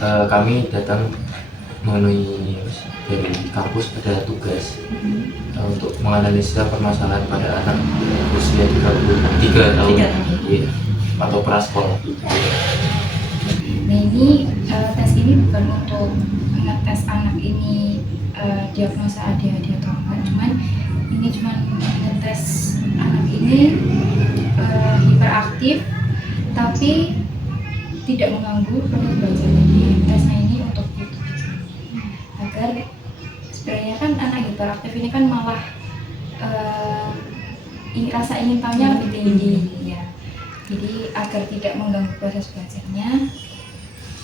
kami datang memenuhi dari kampus ada tugas untuk menganalisa permasalahan pada anak usia 33 tahun ya, atau prasekolah. Nah ini tes ini bukan untuk ngetes anak ini diagnosa ADHD atau enggak, cuman ini cuma ngetes anak ini hiperaktif tapi tidak mengganggu proses belajar. Jadi tesnya ini untuk itu agar sebenarnya kan anak hiperaktif ini kan malah rasa ingin tahunya lebih tinggi ya. Jadi agar tidak mengganggu proses belajarnya.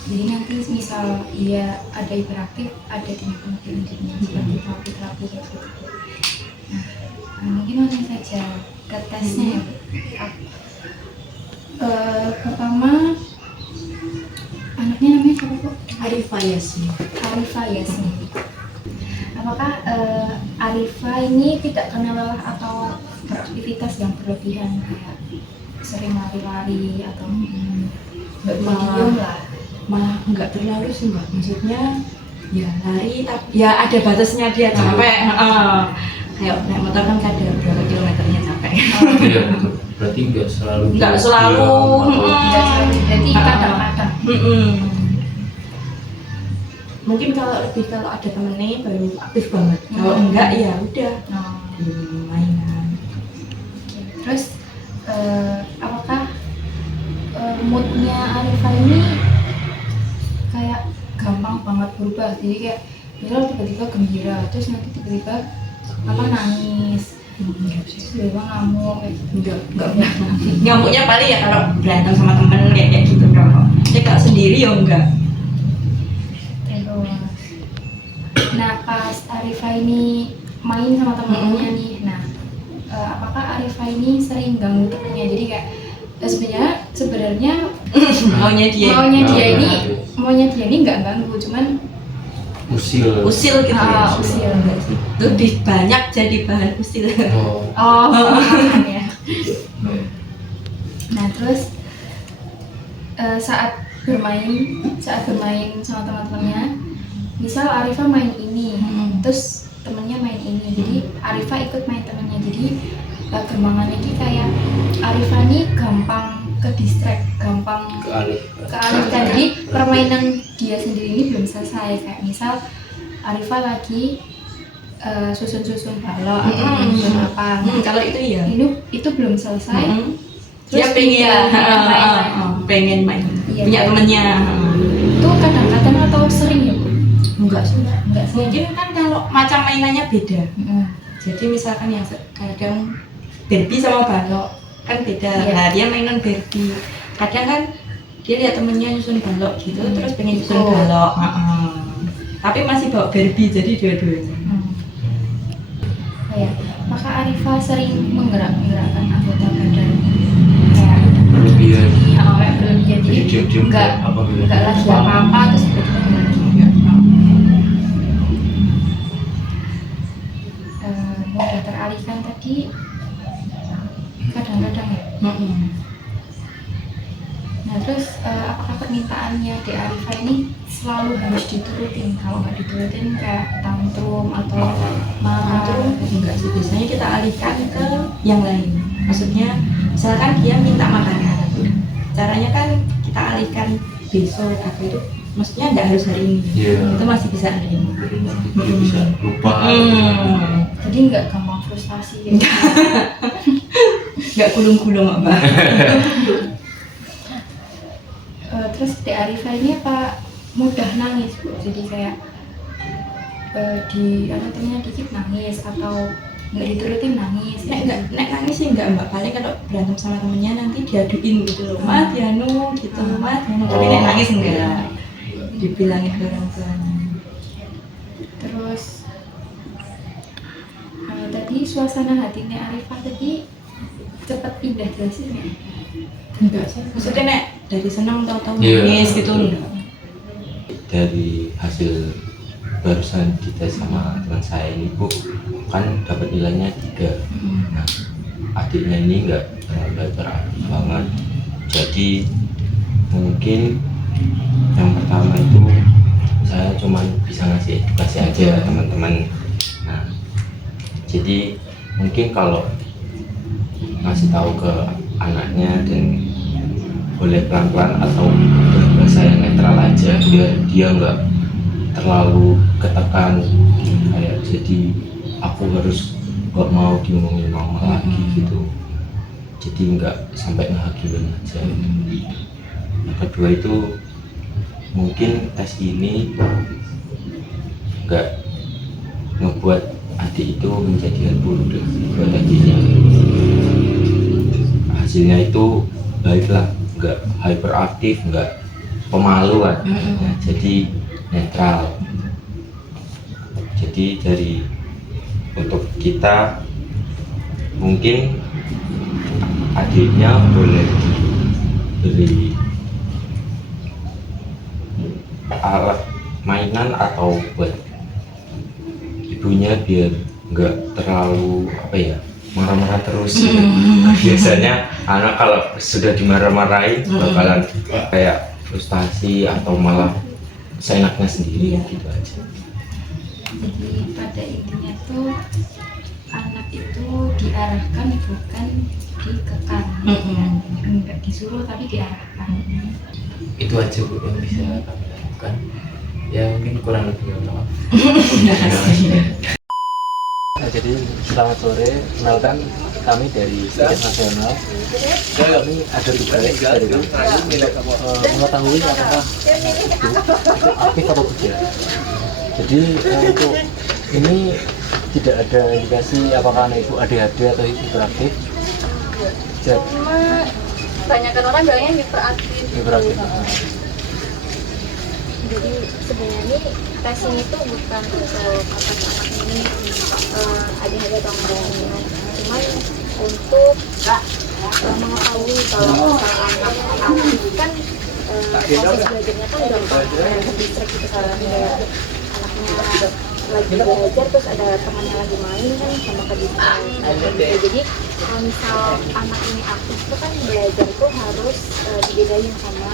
Jadi nanti misal ia ada hiperaktif, ada tindak lanjutnya seperti terapi kayak gitu. Nah, mungkin langsung saja ke tesnya ya. Pertama anaknya namanya siapa Bu? Arifa Yasmin. Arifa Yasmin. Apakah Arifa ini tidak kena lelah atau beraktivitas yang berlebihan kayak sering lari-lari atau nggak diem lah? Malah nggak terlalu sih Mbak, maksudnya ya lari tapi ya ada batasnya dia capek. Kayak naik motor kan ada berapa kilometernya capek. Iya betul. Berarti nggak selalu. Jadi kadang-kadang. Mungkin kalau ada temennya baru aktif banget. Kalau enggak ya udah mainan. Terus apakah moodnya Arifa ini kayak gampang banget berubah? Jadi kayak misal tiba-tiba gembira, terus nanti tiba-tiba nangis, tiba-tiba ngamuk kayak gitu. Enggak. Ngamuknya paling ya kalau berantem sama temen kayak gitu kalau kalau sendiri ya enggak. Nah pas Arifa ini main sama temennya nih, nah apakah Arifa ini sering ganggu temennya? Jadi kayak sebenarnya maunya dia ini nggak ganggu, cuman usil gitu ya. Usil lebih banyak jadi bahan usil. Ya. Nah terus saat bermain sama teman-temannya, misal Arifa main ini, terus temennya main ini, jadi Arifa ikut main temennya. Jadi perkembangannya ini kayak Arifa ini gampang ke distract, gampang kealihkan. Jadi permainan dia sendiri ini belum selesai. Kayak misal Arifa lagi susun balok atau susun apa. Kalau itu ya. Itu belum selesai. Dia pengen main. Iya, punya temennya. Itu kadang-kadang atau sering ya Bu? Enggak sih. Mungkin kan kalau macam mainannya beda. Jadi misalkan yang kadang Barbie sama balok kan beda. Nah dia mainan Barbie. Kadang kan dia lihat temennya nyusun balok gitu, terus pengen nyusun balok. Tapi masih bawa Barbie, jadi dua-duanya. Maka Arifa sering menggerakkan anggota badan kayak berlebihan. Jadi enggak lagi apa-apa terus mudah teralihkan tadi kadang-kadang ya. Nah terus apakah permintaannya di Arifa ini selalu harus diturutin? Kalau nggak diturutin kayak tantrum atau marah? Enggak sih, biasanya kita alihkan ke yang lain. Maksudnya misalkan dia minta makanan, caranya kan kita alihkan besok atau itu, maksudnya nggak harus hari ini. Itu masih bisa hari ini. Bisa lupa. Jadi nggak gampang frustasi ya. Nggak gulung-gulung apa. Terus di Arifa ini apa mudah nangis Bu? Jadi kayak temennya dikit nangis atau nggak diturutin nangis? Nek nangis sih nggak Mbak, paling kalau berantem sama temennya nanti diaduin gitu loh, Mat Yanu gitu, Mat Yanu. Tapi nek nangis enggak, dibilangin ke orang tuanya. Terus tadi suasana hatinya Arifa tadi cepet pindah drastis nggak? Enggak sih, maksudnya nek dari senang tahu-tahu nangis gitu enggak. Dari hasil barusan dites sama teman saya ini Bu, kan dapat nilainya 3. Nah adiknya ini nggak belajar banget, jadi mungkin yang pertama itu cuman bisa ngasih edukasi aja teman-teman. Nah, jadi mungkin kalau ngasih tahu ke anaknya dan boleh pelan-pelan atau bahasa yang netral aja biar dia nggak terlalu ketekan kayak jadi aku harus nggak mau diomongin mama lagi gitu, jadi nggak sampai ngehakimin aja. Yang kedua itu mungkin tes ini nggak ngebuat adik itu menjadi hal buruk buat adiknya. Hasilnya itu baiklah, nggak hyperaktif, nggak pemaluan, nah, jadi netral. Jadi dari untuk kita mungkin adiknya boleh diberi alat mainan atau buat ibunya biar nggak terlalu apa ya, marah-marah terus. Biasanya anak kalau sudah dimarah-marahin bakalan kayak frustasi atau malah seenaknya sendiri gitu aja. Jadi pada intinya tuh anak itu diarahkan bukan dikekang, enggak disuruh tapi diarahkan. Itu aja Bu yang bisa kami lakukan, ya mungkin kurang lebih maaf. Nah, jadi selamat sore, kenalkan kami dari Tingkat Nasional. Kami ada tugas dari mengetahui apakah itu aktif atau tidak. Jadi untuk ini tidak ada indikasi apakah anak ibu ADHD atau hiperaktif. Cuma kebanyakan orang bilangnya hiperaktif. Hiperaktif. Jadi sebenarnya ini tes ini tuh bukan untuk apakah anak ini ADHD atau enggak, cuma untuk mengetahui kalau anak aktif kan proses belajarnya kan gampang lebih sering gitu kan, kayak anaknya lagi belajar terus ada temannya lagi main kan sama kegiatan. Jadi kalau misal anak ini aktif itu kan belajar tuh harus dibedain sama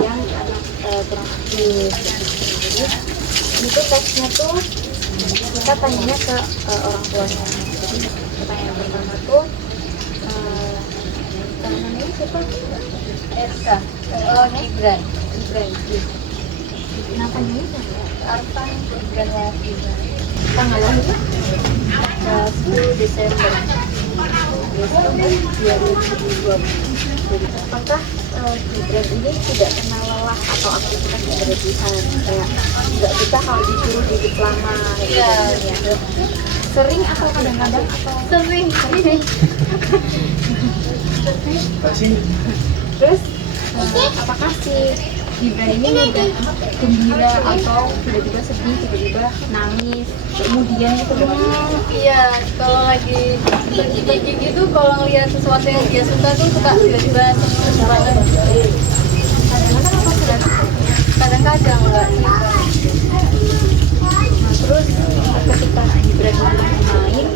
yang anak kurang aktif. Jadi itu tesnya tuh kita tanyanya ke orang tuanya. Jadi pertanyaan pertama tuh namanya siapa? Erka. Oh, Gibran. Kenapa ini? Arfan Gibran Wafi. Tanggal lahirnya 10 Desember 2020. Apakah Gibran ini tidak kenal lelah atau aktivitas yang berlebihan, kayak nggak bisa kalau disuruh duduk lama gitu ya. Sering atau kadang-kadang atau sering. Terus apakah si Gibran ini mudah gembira atau tiba-tiba sedih, tiba-tiba nangis, kemudian gitu doang? Iya, kalau lagi pergi gitu, kalau ngeliat sesuatu yang dia suka tuh suka tiba-tiba seneng banget. Kadang-kadang apa sedang? Kadang-kadang enggak sih. Nah terus ketika Gibran main,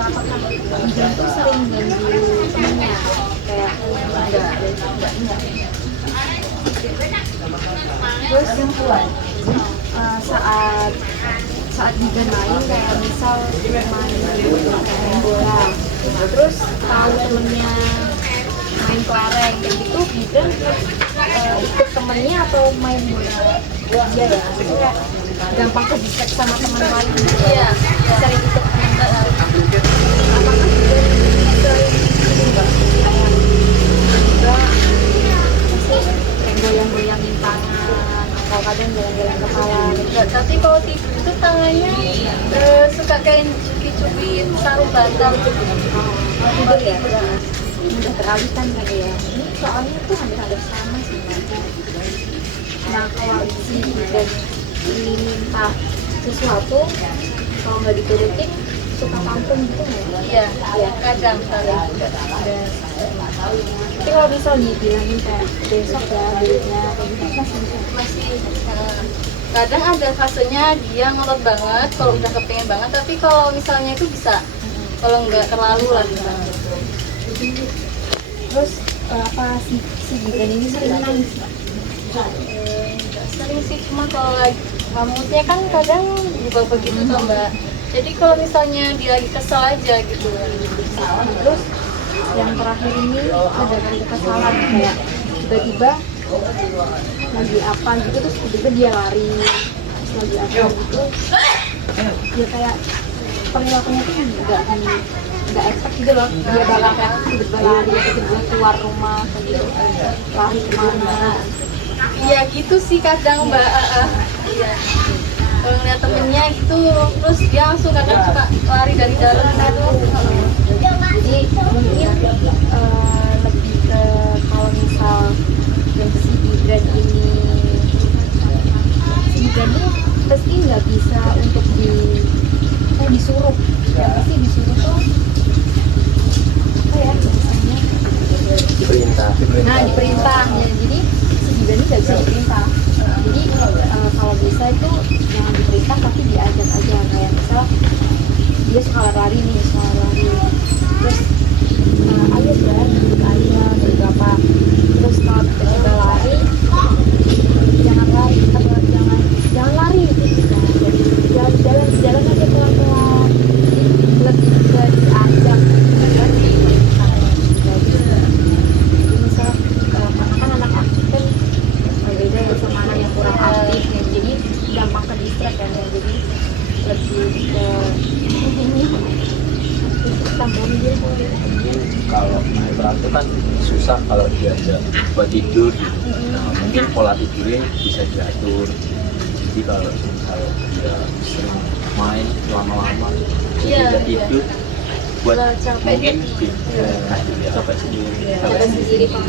apakah Gibran tuh sering ganggu temennya? Kayak enggak. Terus saat Gibran main, kayak misal main bola, nah, terus kalau temennya main kelereng kayak gitu, Gibran ikut temennya atau main bola? Iya ya, maksudnya gampang ke distract sama teman lain. Iya, Sering ikut teman. Apakah Gibran sering ini enggak kayak juga masih goyang-goyangin tangan atau kadang jalan-jalan kepala gitu? enggak. Tapi kalau tidur itu tangannya suka kayak cubit-cubit sarung bantal gitu. Tidur ya, udah teralihkan kali ya. Ini soalnya tuh hampir sama sih. Nah kalau si Gibran ini minta sesuatu, kalau nggak diturutin suka tantrum gitu nggak? Iya, kadang kadang. Tapi kalau bisa dibilangin kayak besok ya duitnya kayak gitu masih Kadang ada fasenya dia ngotot banget kalau udah kepengen banget, tapi kalau misalnya itu bisa, kalau nggak terlalu lah misalnya. Terus apa si Gibran ini sering nangis nggak? sering sih, cuma kalau lagi maksudnya kan kadang juga begitu tuh Mbak. Jadi kalau misalnya dia lagi kesel aja gitu. Terus yang terakhir ini ada kekesalan kayak tiba-tiba lagi apa gitu terus tiba-tiba dia lari, terus lagi apa gitu dia kayak perilakunya tuh nggak expect gitu loh, dia bakal kayak tiba-tiba lari tiba-tiba keluar rumah kayak gitu, lari kemana. Iya gitu sih kadang Mbak. Iya. Kalau ngeliat temennya gitu, terus dia langsung kadang suka lari dari dalam gitu. Jadi mungkin lebih ke kalau misal yang si Gibran ini pasti nggak bisa untuk disuruh, ya pasti disuruh tuh apa ya biasanya diperintah diperintah ya. Jadi si Gibran ini nggak bisa diperintah, jadi kalau bisa itu jangan diperintah tapi diajak aja, kayak misal dia suka lari terus ayo Bran ayo berapa, terus kalau tiba-tiba lari jangan lari atau jangan lari jalan aja pelan-pelan, lebih ke diajak dan diperintah. Jadi misal karena kan anak aktif kan berbeda ya sama anak yang kurang aktif ya, jadi gampang ke distract kan ya, jadi lebih ke kalau itu kan susah kalau diajak buat tidur gitu. Nah, mungkin pola tidurnya bisa diatur. Jadi kalau dia sering main lama-lama Iya, tidak tidur buat Udah capek mungkin dia. capek sendiri. Capek sendiri, Pak.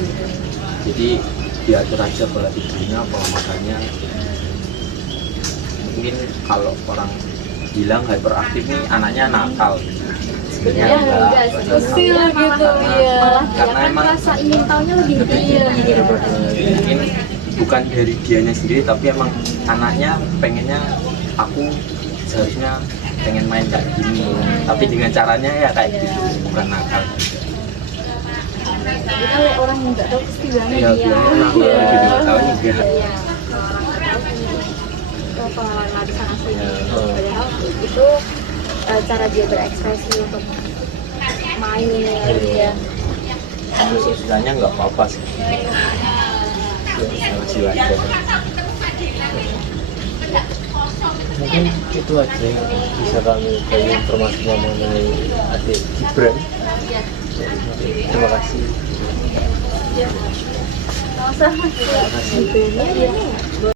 Jadi diatur aja pola tidurnya, pola makannya. Mungkin kalau orang bilang hyperaktif nih anaknya nakal. Ya enggak sih, usil gitu ya. malah dia Karena kan emang rasa ingin tahunya lebih tinggi. mungkin bukan dari dianya sendiri tapi emang anaknya pengennya aku seharusnya pengen main kayak gini, tapi dengan caranya ya kayak gitu, bukan nakal. Jadi kalau orang yang nggak tahu pasti bilangnya Ya dia. bilang nakal gitu, tahu enggak. Iya. Kalau orang nggak tahu itu pengalaman lapisan aslinya. Iya. Padahal itu cara dia berekspresi untuk main ya. Sebenarnya nggak apa-apa sih, masih wajar. Mungkin itu aja yang bisa kami bagi informasi mengenai adik Gibran. Terima kasih. Sama-sama. Terima kasih. Gitu ya.